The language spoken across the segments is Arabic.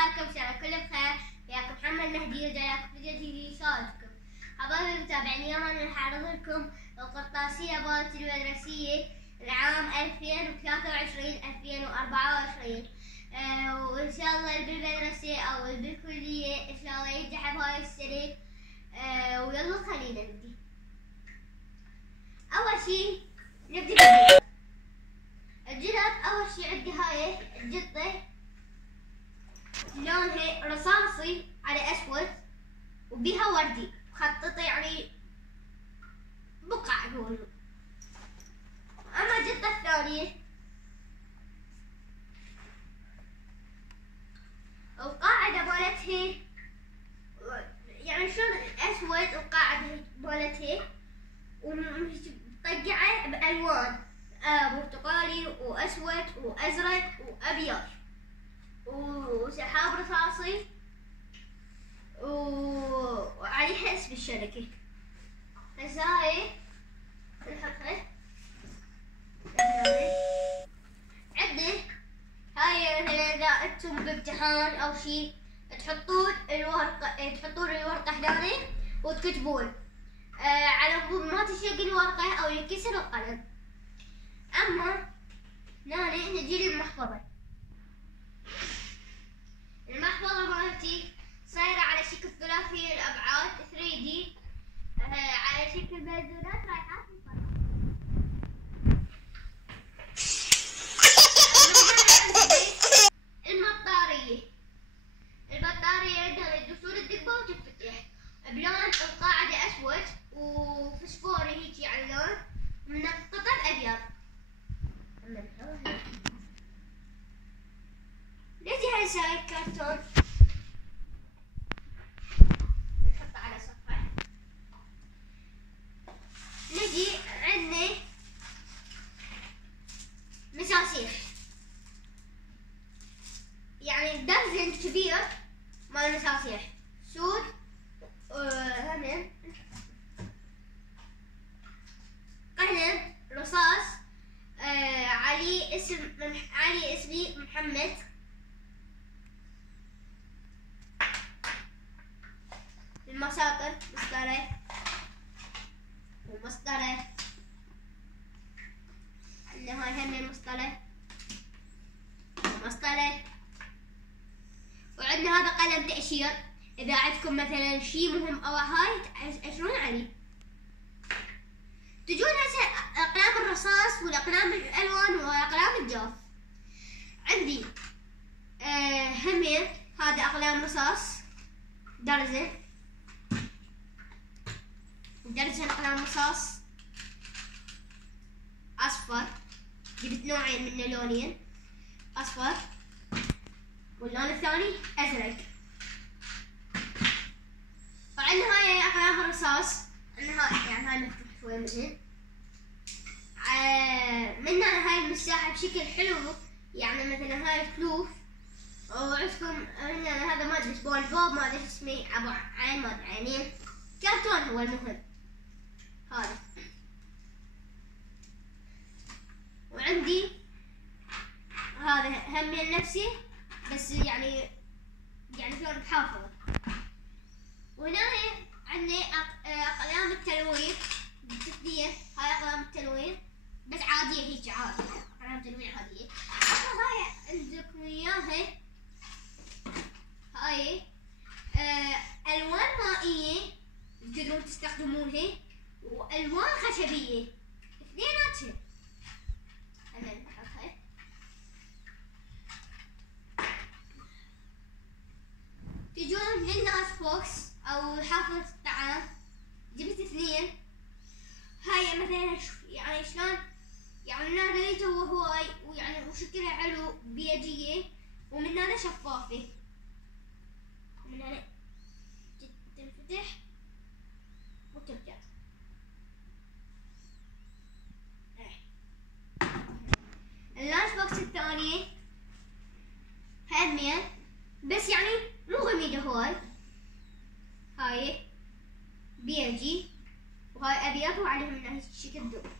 اخباركم؟ ان شاء الله كل بخير. وياكم محمد مهدي رجع لكم فيديو جديد. شلونكم؟ حبايبي المتابعين، اليوم انا راح اعرض لكم القرطاسية مالت المدرسية العام 2023 2024. وان شاء الله اللي بالمدرسة او اللي بالكلية ان شاء الله ينجح بهاي السنة. ويلا خلينا نبدي. اول شي نبدي بالجلد. الجلد اول شي عندي هاي الجطة لونها رصاصي على اسود وبيها وردي مخططة، يعني بقع يقولوا. اما الجطة الثانية القاعدة مالتها يعني شلون اسود، القاعدة مالتها ومطقعة بألوان برتقالي واسود وازرق وابيض وسحاب رصاصي وعليها اسم الشركة. هسه هاي نحطها. عندك هاي مثلا اذا انتم بامتحان او شي تحطون الورقة هنا وتكتبون على ما تشق الورقة او ينكسر القلم. اما هنا نجي للمحفظة. المحفظة مالتي صايرة على شكل ثلاثي الأبعاد 3D على شكل بلدونات رايحات الفضاء. المطارية عندها يدوسون الدبة وتفتح بلون القاعدة أسود وفسفوري هيجي على اللون منقطة بأبيض. نجي هسه الكرتون نحطه على صفحة. نجي عندنا مساسير، يعني درزن كبير مال مساسير سود. هم قلم رصاص علي اسمي محمد. المساطر مسطرة ومسطرة، عندنا هاي هم المسطرة ومسطرة. وعندنا هذا قلم تأشير إذا عندكم مثلا شي مهم أو هاي تأشرون عليه. تجون هسه أقلام الرصاص والأقلام الألوان وأقلام الجاف. عندي همين هذا أقلام رصاص درزن أقلام رصاص أصفر، جبت نوعين من لونين أصفر واللون الثاني أزرق. وعندنا هاي أقلام الرصاص، عندنا يعني هاي نفتح شوي منها هاي المساحة بشكل حلو، يعني مثلا هاي فلوف. وعندكم هذا ما ادري سبون بوب ما ادري اسمه عبارة عين ما ادري عينين كرتون هو المهم هذا. وعندي هذا هم من نفسي بس يعني شلون بحافظه. وهنا عندي اقلام التلوين جدية، هاي اقلام التلوين بس عادية هيك عادي، اقلام تلوين عادية. هاي عندكم اياها هاي الوان مائية تقدرون تستخدمونها والوان خشبية اثنيناتهم. انا نحطها. تجون للناس بوكس او حافظ طعام، جبت اثنين. هاي مثلا يعني شلون يعني من هنا ريته هواي ويعني وشكلها حلو بيجية، ومن هنا شفافة، من هنا تنفتح وترجع. اللانش بوكس الثانية همين بس يعني مو غميدة هواي، هاي بيجي وهاي أبيض وعليهم من هاي الشكل دول.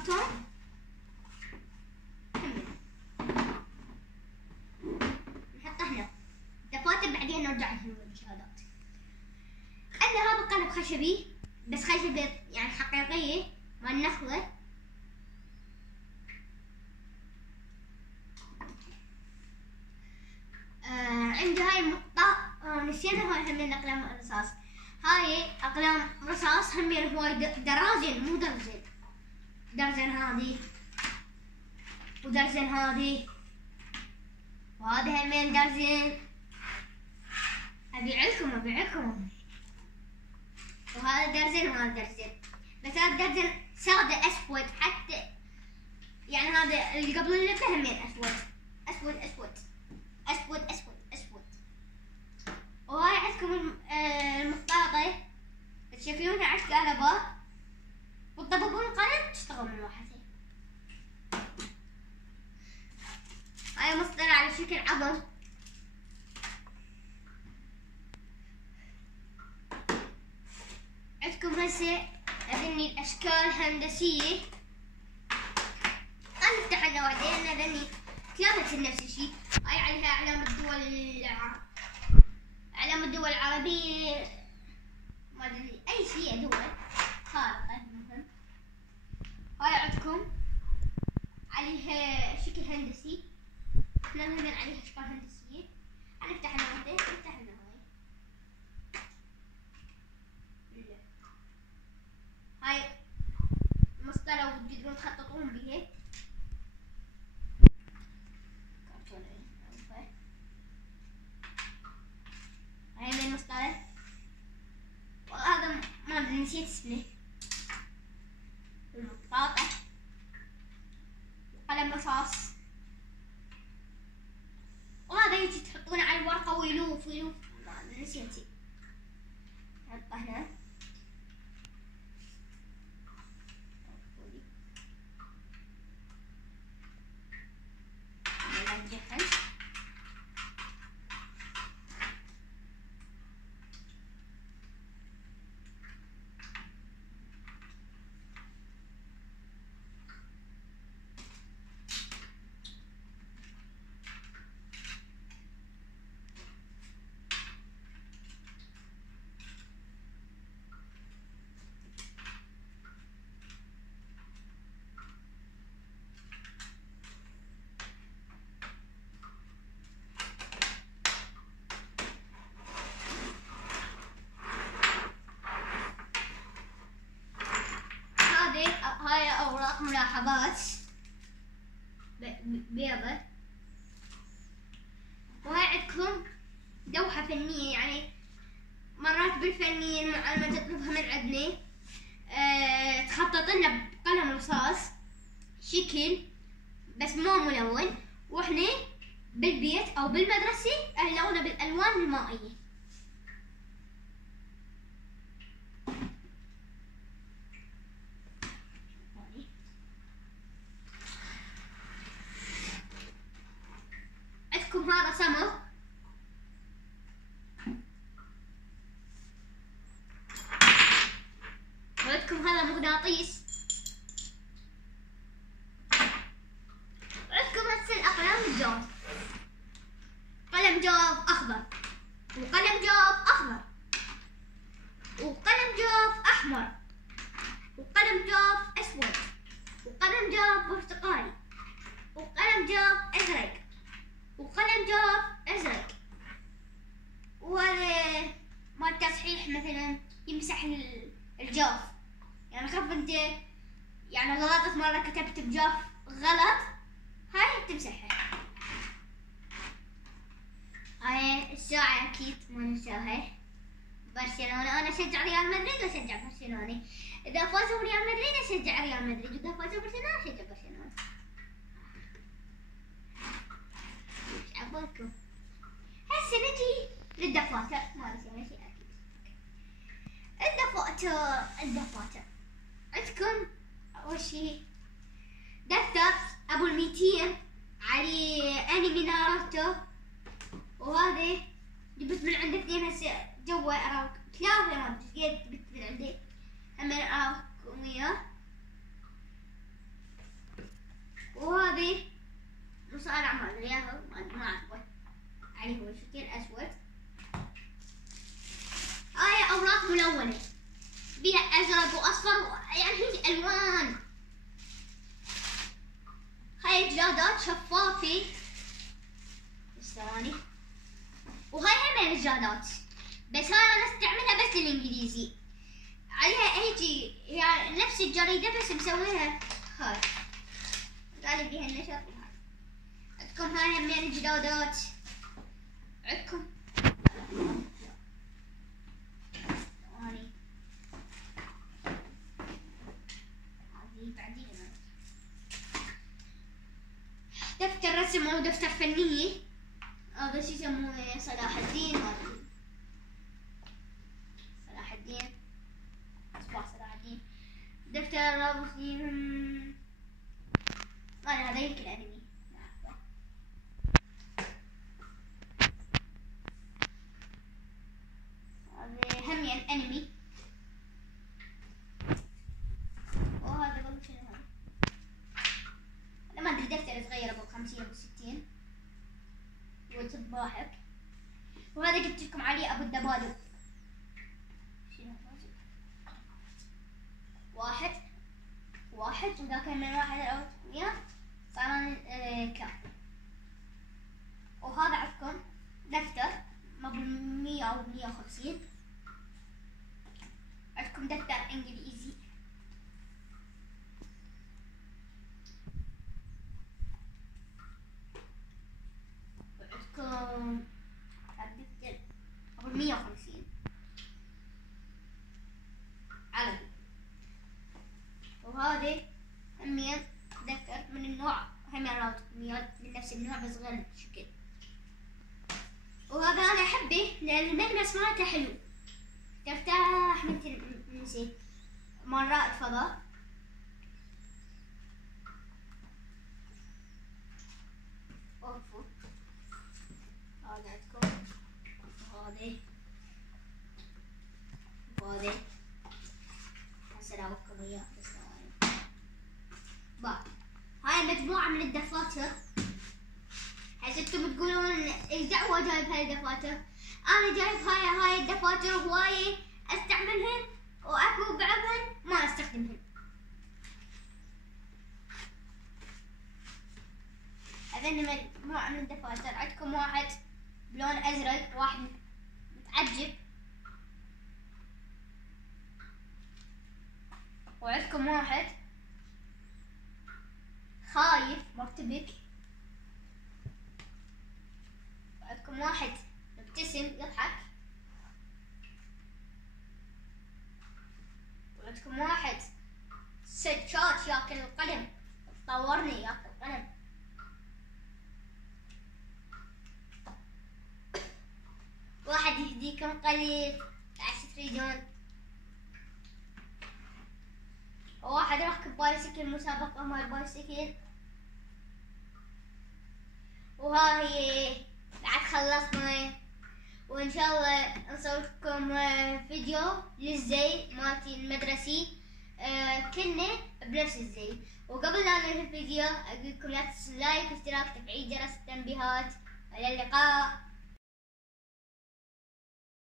كرتون نحطه هنا دفاتر، بعدين نرجع لهم المشاهدات. عندنا هذا قلم خشبي بس خشبي يعني حقيقية مال النخلة. عندي هاي النقطة نسينا هاي همين أقلام الرصاص. هاي أقلام رصاص همين هواي درازين مو درزين، درزين هذه ودرزين هذه وهذا همين درزين. أبيعلكم وهذا درزين وهذا درزين، بس هذا درزين سادة أسود، حتى يعني هذا اللي قبل اللفة همين أسود أسود أسود أسود أسود أسود. وهاي عندكم المخطاطة تشكلونها على الكهرباء وتطبقون القلم تشتغل من واحدة. هاي مسطرة على شكل عظم. عندكم هسه هذني الأشكال الهندسية. خلينا نفتح لنا واحدة لأن هذني كلهم نفس الشيء. هاي عليها علم الدول العربية، ما أدري أي شيء دول خارقة. المهم هاي عندكم عليها شكل هندسي، احنا هم عليها أشكال هندسية. هنفتح لنا واحدة، نفتح لنا هاي مسطرة وتقدرون تخططون بيها. هاي من المسطرة، وهذا ما أدري نسيت اسمه، المطاطة، قلم رصاص، وهذا يجي تحطونه على الورقة ويلوف ما أدري نسيت. نحطه هنا هاي أوراق ملاحظات بيضة. وهاي عندكم لوحة فنية، يعني مرات بالفنيين المعلمة تطلبها من عندنا تخطط لنا بقلم رصاص شكل بس مو ملون، واحنا بالبيت أو بالمدرسة أهلونا بالألوان المائية. عندكم هذا سمك، وعندكم هذا مغناطيس، وعندكم هسه الأقلام الجاف، قلم جاف أخضر وقلم جاف أخضر وقلم جاف أحمر وقلم جاف أسود وقلم جاف برتقالي وقلم جاف أزرق وقلم جاف أزرق. وهذا مال تصحيح مثلا يمسح الجاف، يعني خاف انت يعني غلطت مرة كتبت بجاف غلط، هاي تمسحها. هاي الساعة أكيد ما ننساها، برشلونة. أنا أشجع ريال مدريد وأشجع برشلونة، إذا فازوا ريال مدريد أشجع ريال مدريد، وإذا فازوا برشلونة أشجع برشلونة. عقبالكم. هسه نجي للدفاتر، ما نسينا شيء أكيد. الدفاتر عندكم أول شي دفتر أبو 200 عليه أنمي ناروتو، وهذا جبت من عند اثنين هسه جوا أراك 3 جبت من عندي، هم أراكم وياه. وهذه مصارع ما ادري اياها، ما اعرفه عليه، هو شكل اسود. هاي اوراق ملونة بيها ازرق واصفر، يعني هي الوان. هاي جلادات شفافة، ثواني. وهاي هم الجلادات، بس هاي انا استعملها بس للانجليزي. عليها هيجي يعني نفس الجريدة بس مسويها هاي، قال بيها النشر. وهاي عندكم هاي هم الجلادات، عندكم ثواني. هذه بعدين دفتر رسم او دفتر فنية، هذا شو يسموه صلاح الدين. صلاح الدين، اصبع صلاح الدين. دفتر رابطين، هذا يمكن انمي. هذا هم يعني انمي. وهذا قبل شنو هذا؟ ما ادري، دفتر صغير ابو 50 ابو 60 وتضاحك. وهذا قلت لكم عليه ابو الدبادب. شنو واحد وذا كان من 1 أو 100 صار كم. وهذا عندكم دفتر ما ب100 أو 150. عندكم دفتر انجليزي. وعندكم دفتر ابو 150 عربي. وهذا همين دفتر من النوع همين رابطيات من نفس النوع بس غير شكل. وهذا انا احبه لان الملمس مالته حلو، ترتاح مثل نسيت مال رائد فضاء. اوفو هذا عندكم، وهذا هسه اراويكم اياه بس ثواني. هاي مجموعة من الدفاتر. هسه انتم تقولون ايش دعوة جايب هاي الدفاتر؟ انا جايب هاي الدفاتر هواية استعملهن، واكو بعضهن ما استخدمهن. هذين مجموعة من الدفاتر. عندكم واحد بلون ازرق، واحد متعجب، وعندكم واحد خايف مرتبك، وعندكم واحد مبتسم يضحك، وعندكم واحد سجاد ياكل القلم، طورني ياكل القلم. واحد يهديكم قليل عشان تريدون. وواحد راكب بايسكل، مسابقة مال بايسكل. وهاي بعد خلصنا، وان شاء الله نصور لكم فيديو للزي مالتي المدرسي كلنا بنفس الزي. وقبل لا ننهي الفيديو اقول لكم لا تنسوا لايك واشتراك وتفعيل جرس التنبيهات. الى اللقاء.